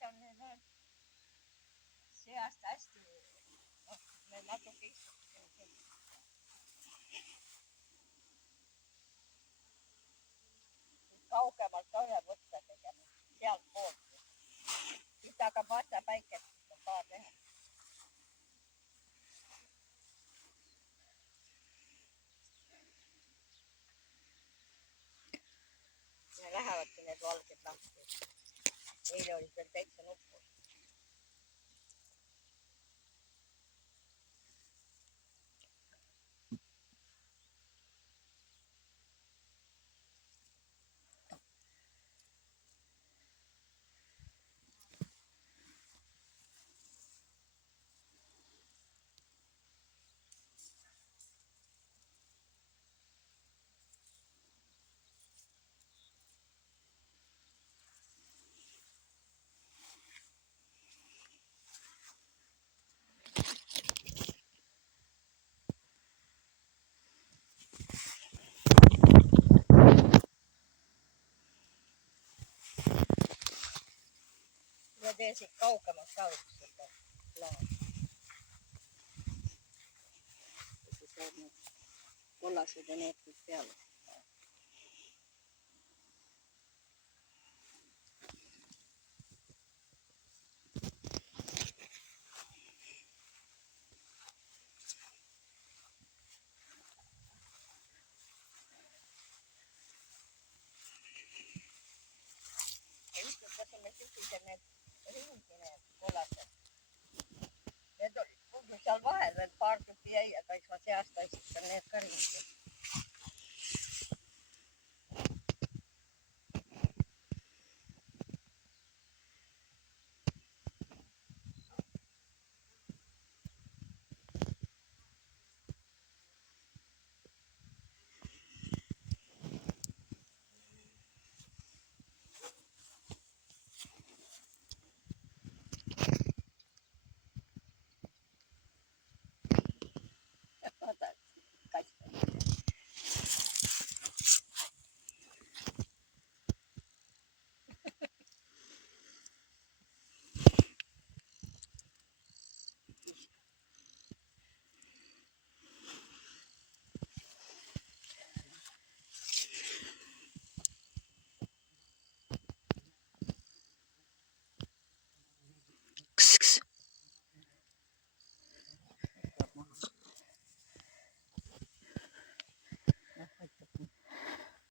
need on seast hästi, me natuke istume. Kaugemalt ka ühe võtta tegema, sealt poolt. Siis hakkab vasta päikest paar teha. Ja lähevadki need valged lahti. Eile olid veel täitsa nuppus. Ja tee siit kaugemalt ka üks seda laad. Siis saab need kollased ja need kõik peale. Ja istutasime sügisel need ringi need kollased. Need olid kuulnud seal vahel veel paar tükki jäi, aga eks ma seast istutan need